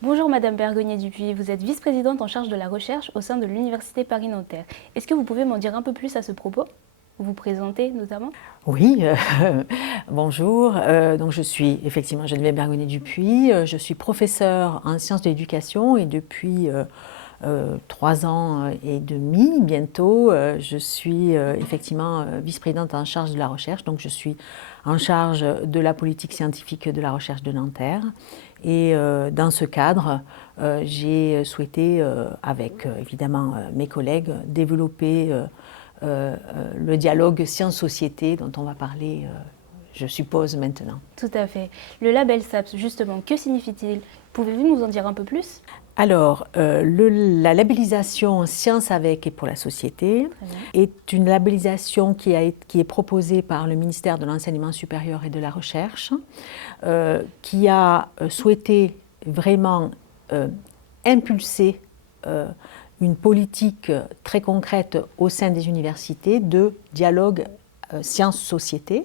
Bonjour Madame Bergonier-Dupuy, vous êtes vice-présidente en charge de la recherche au sein de l'Université Paris-Nanterre. Est-ce que vous pouvez m'en dire un peu plus à ce propos? Vous présenter notamment? Oui, bonjour. Donc je suis effectivement Geneviève Bergonier-Dupuy. Je suis professeure en sciences de l'éducation et depuis 3 ans et demi bientôt, je suis effectivement vice-présidente en charge de la recherche. Donc je suis en charge de la politique scientifique de la recherche de Nanterre. Et dans ce cadre, j'ai souhaité, avec évidemment mes collègues, développer le dialogue science-société dont on va parler, je suppose, maintenant. Tout à fait. Le label SAPS, justement, que signifie-t-il? Pouvez-vous nous en dire un peu plus? Alors, la labellisation Science avec et pour la société est une labellisation qui est proposée par le ministère de l'Enseignement supérieur et de la Recherche, qui a souhaité vraiment impulser une politique très concrète au sein des universités de dialogue science-société.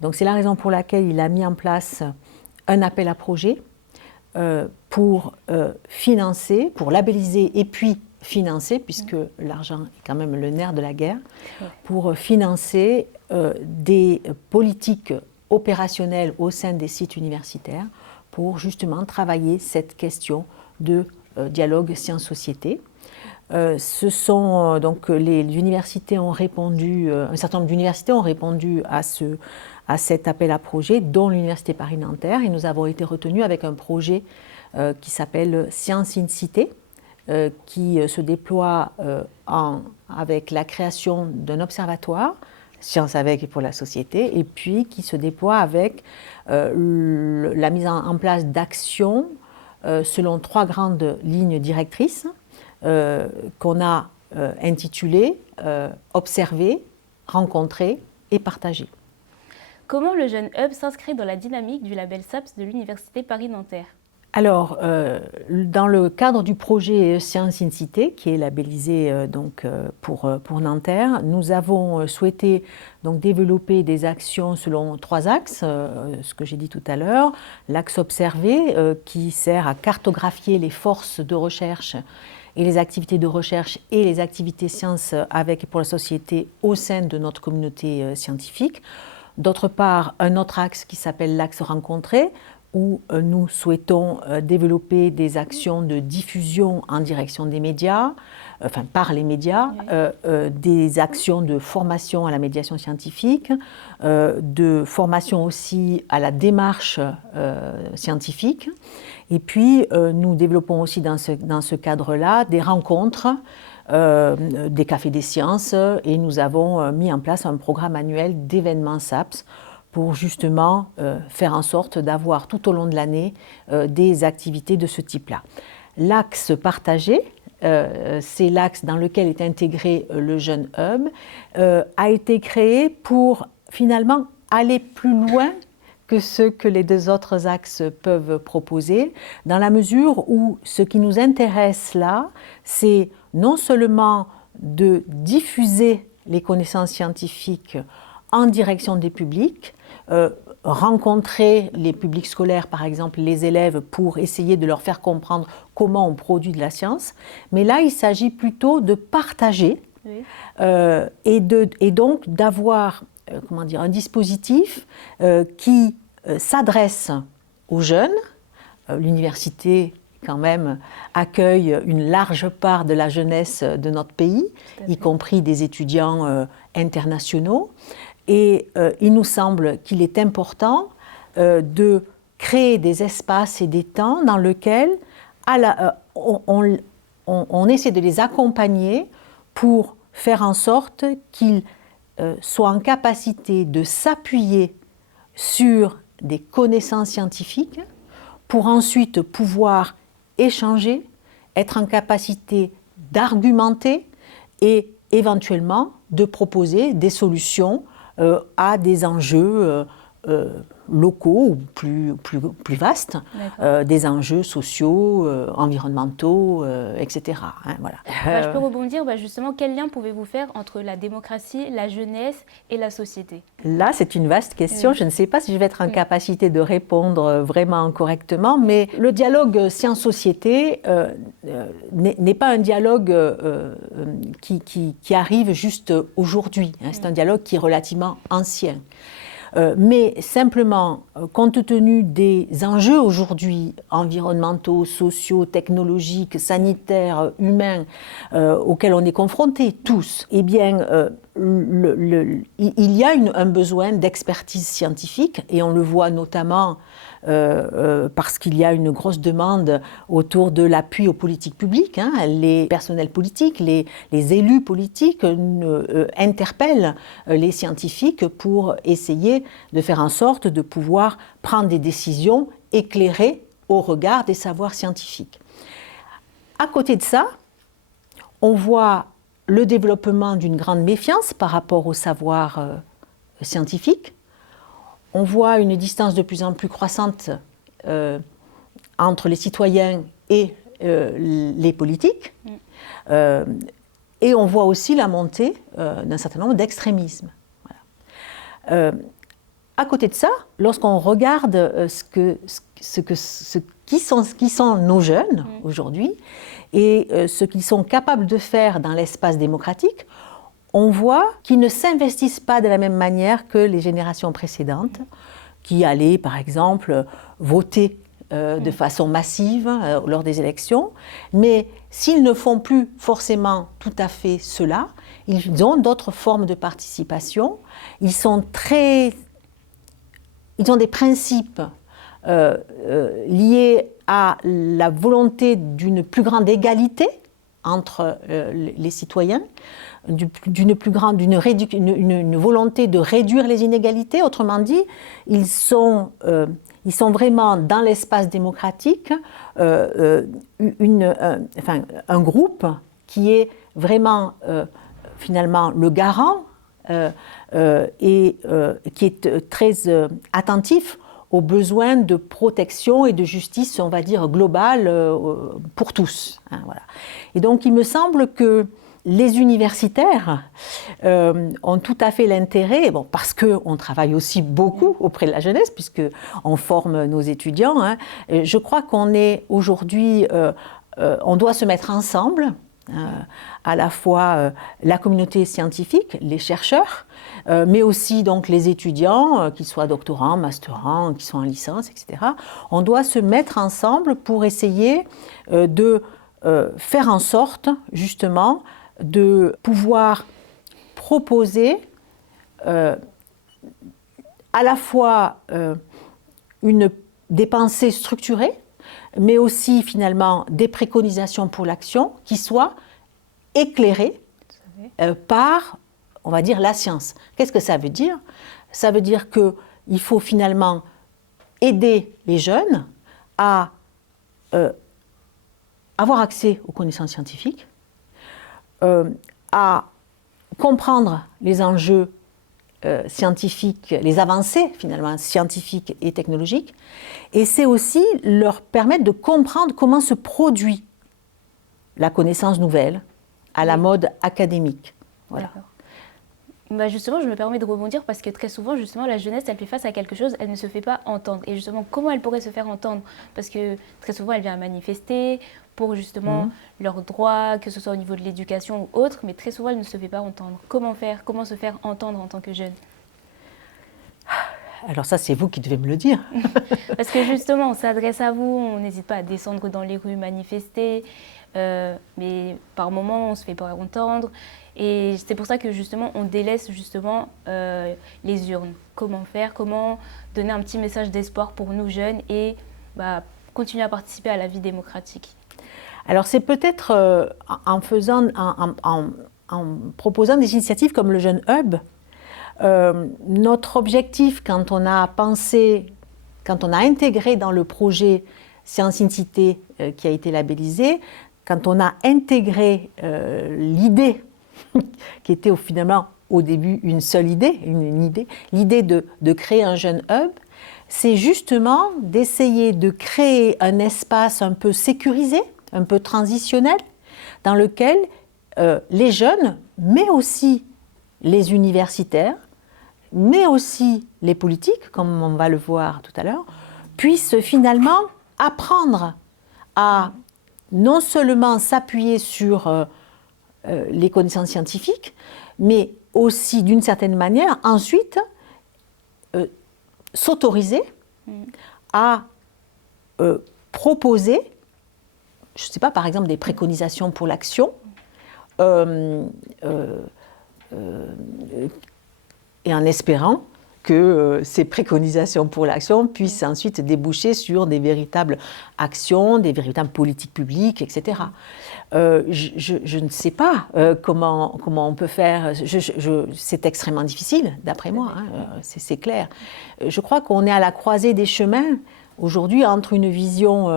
Donc c'est la raison pour laquelle il a mis en place un appel à projet pour financer, pour labelliser et puis financer, puisque l'argent est quand même le nerf de la guerre, pour financer des politiques opérationnelles au sein des sites universitaires pour justement travailler cette question de dialogue science-société. Ce sont donc les universités ont répondu, un certain nombre d'universités ont répondu à cet appel à projet, dont l'Université Paris-Nanterre, et nous avons été retenus avec un projet qui s'appelle Science in Cité, qui se déploie avec la création d'un observatoire, Science avec et pour la société, et puis qui se déploie avec la mise en place d'actions selon 3 grandes lignes directrices qu'on a intitulées Observer, rencontrer et partager. Comment le Jeune Hub s'inscrit dans la dynamique du label SAPS de l'Université Paris-Nanterre? Alors, dans le cadre du projet Science in Cité, qui est labellisé pour Nanterre, nous avons souhaité donc développer des actions selon 3 axes, ce que j'ai dit tout à l'heure. L'axe observé, qui sert à cartographier les forces de recherche et les activités de recherche et les activités sciences avec et pour la société au sein de notre communauté scientifique. D'autre part, un autre axe qui s'appelle l'axe rencontré, où nous souhaitons développer des actions de diffusion en direction des médias, enfin par les médias, des actions de formation à la médiation scientifique, de formation aussi à la démarche scientifique. Et puis nous développons aussi dans ce cadre-là des rencontres, des cafés des sciences, et nous avons mis en place un programme annuel d'événements SAPS pour justement faire en sorte d'avoir tout au long de l'année des activités de ce type-là. L'axe partagé, c'est l'axe dans lequel est intégré le Jeune Hub, a été créé pour finalement aller plus loin que ce que les 2 autres axes peuvent proposer, dans la mesure où ce qui nous intéresse là, c'est non seulement de diffuser les connaissances scientifiques en direction des publics, rencontrer les publics scolaires, par exemple les élèves, pour essayer de leur faire comprendre comment on produit de la science, mais là il s'agit plutôt de partager et donc d'avoir un dispositif qui s'adresse aux jeunes. L'université quand même accueille une large part de la jeunesse de notre pays, y compris des étudiants internationaux. Et il nous semble qu'il est important de créer des espaces et des temps dans lesquels on essaie de les accompagner pour faire en sorte qu'ils soient en capacité de s'appuyer sur des connaissances scientifiques pour ensuite pouvoir échanger, être en capacité d'argumenter et éventuellement de proposer des solutions à des enjeux locaux ou plus vastes, des enjeux sociaux, environnementaux, etc. Hein, voilà. Je peux rebondir, justement, quel lien pouvez-vous faire entre la démocratie, la jeunesse et la société? Là, c'est une vaste question. Je ne sais pas si je vais être en capacité de répondre vraiment correctement, mais le dialogue science-société n'est pas un dialogue qui arrive juste aujourd'hui. Hein. C'est un dialogue qui est relativement ancien. Mais simplement, compte tenu des enjeux aujourd'hui environnementaux, sociaux, technologiques, sanitaires, humains, auxquels on est confrontés tous, eh bien, il y a un besoin d'expertise scientifique, et on le voit notamment parce qu'il y a une grosse demande autour de l'appui aux politiques publiques. Hein. Les personnels politiques, les élus politiques interpellent les scientifiques pour essayer de faire en sorte de pouvoir prendre des décisions éclairées au regard des savoirs scientifiques. À côté de ça, on voit le développement d'une grande méfiance par rapport aux savoirs scientifiques. On voit une distance de plus en plus croissante entre les citoyens et les politiques. Et on voit aussi la montée d'un certain nombre d'extrémismes. Voilà. À côté de ça, lorsqu'on regarde qui sont nos jeunes aujourd'hui et ce qu'ils sont capables de faire dans l'espace démocratique, on voit qu'ils ne s'investissent pas de la même manière que les générations précédentes, qui allaient, par exemple, voter de façon massive lors des élections. Mais s'ils ne font plus forcément tout à fait cela, ils ont d'autres formes de participation. Ils ont des principes liés à la volonté d'une plus grande égalité entre les citoyens, une volonté de réduire les inégalités. Autrement dit, ils sont vraiment dans l'espace démocratique un groupe qui est vraiment finalement le garant et qui est très attentif aux besoins de protection et de justice, on va dire, globale pour tous. Hein, voilà. Et donc, il me semble que les universitaires ont tout à fait l'intérêt, parce qu'on travaille aussi beaucoup auprès de la jeunesse, puisqu'on forme nos étudiants. Hein, je crois qu'on est aujourd'hui, on doit se mettre ensemble, à la fois la communauté scientifique, les chercheurs, mais aussi donc les étudiants, qu'ils soient doctorants, masterants, qui sont en licence, etc. On doit se mettre ensemble pour essayer de faire en sorte, justement, de pouvoir proposer à la fois des pensées structurées, mais aussi finalement des préconisations pour l'action qui soient éclairées par, on va dire, la science. Qu'est-ce que ça veut dire? Ça veut dire qu'il faut finalement aider les jeunes à avoir accès aux connaissances scientifiques, à comprendre les enjeux scientifiques, les avancées finalement scientifiques et technologiques, et c'est aussi leur permettre de comprendre comment se produit la connaissance nouvelle à la mode académique. Voilà. Justement, je me permets de rebondir parce que très souvent, justement, la jeunesse, elle fait face à quelque chose, elle ne se fait pas entendre. Et justement, comment elle pourrait se faire entendre? Parce que très souvent, elle vient manifester pour justement leurs droits, que ce soit au niveau de l'éducation ou autre, mais très souvent, elle ne se fait pas entendre. Comment faire? Comment se faire entendre en tant que jeune? Alors ça, c'est vous qui devez me le dire. Parce que justement, on s'adresse à vous, on n'hésite pas à descendre dans les rues, manifester, mais par moments, on ne se fait pas entendre. Et c'est pour ça que justement, on délaisse justement les urnes. Comment faire? Comment donner un petit message d'espoir pour nous jeunes et continuer à participer à la vie démocratique? Alors c'est peut-être en proposant des initiatives comme le Jeune Hub. Notre objectif, quand on a intégré dans le projet Science in Cité qui a été labellisé, quand on a intégré l'idée qui était finalement au début une seule idée, l'idée de créer un jeune hub, c'est justement d'essayer de créer un espace un peu sécurisé, un peu transitionnel, dans lequel les jeunes, mais aussi les universitaires, mais aussi les politiques, comme on va le voir tout à l'heure, puissent finalement apprendre à non seulement s'appuyer sur les connaissances scientifiques, mais aussi d'une certaine manière ensuite s'autoriser à proposer, je ne sais pas, par exemple des préconisations pour l'action, et en espérant que ces préconisations pour l'action puissent ensuite déboucher sur des véritables actions, des véritables politiques publiques, etc. Je ne sais pas comment on peut faire. C'est extrêmement difficile, d'après moi, hein, c'est clair. Je crois qu'on est à la croisée des chemins aujourd'hui entre une vision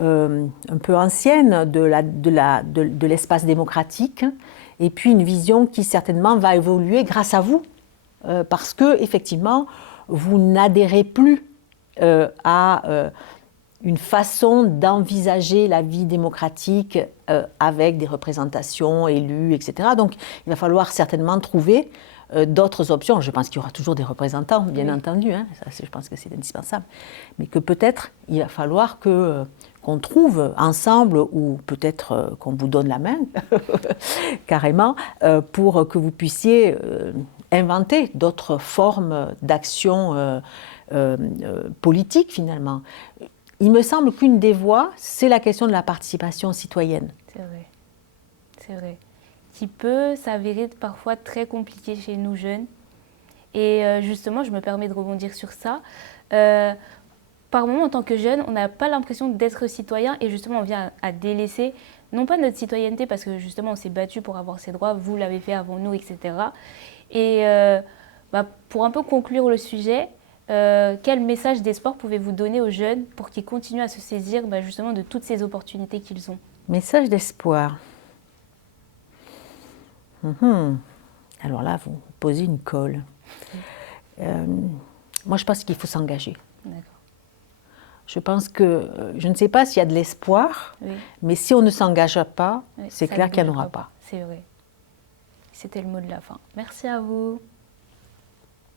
un peu ancienne de l'espace démocratique et puis une vision qui certainement va évoluer grâce à vous. Parce que effectivement, vous n'adhérez plus à une façon d'envisager la vie démocratique avec des représentations élues, etc. Donc, il va falloir certainement trouver d'autres options. Je pense qu'il y aura toujours des représentants, bien entendu. Hein, ça, je pense que c'est indispensable. Mais que peut-être il va falloir qu'on trouve ensemble, ou peut-être qu'on vous donne la main, carrément, pour que vous puissiez inventer d'autres formes d'action politique, finalement. Il me semble qu'une des voies, c'est la question de la participation citoyenne. C'est vrai. Qui peut s'avérer parfois très compliqué chez nous jeunes. Et justement, je me permets de rebondir sur ça. Par moment, en tant que jeune, on n'a pas l'impression d'être citoyen et justement, on vient à délaisser, non pas notre citoyenneté, parce que justement, on s'est battu pour avoir ces droits, vous l'avez fait avant nous, etc. Et pour un peu conclure le sujet, quel message d'espoir pouvez-vous donner aux jeunes pour qu'ils continuent à se saisir justement de toutes ces opportunités qu'ils ont? Message d'espoir. Alors là, vous posez une colle. Moi, je pense qu'il faut s'engager. D'accord. Je pense que, je ne sais pas s'il y a de l'espoir, mais si on ne s'engage pas, c'est clair qu'il n'y en aura pas. C'est vrai. C'était le mot de la fin. Merci à vous.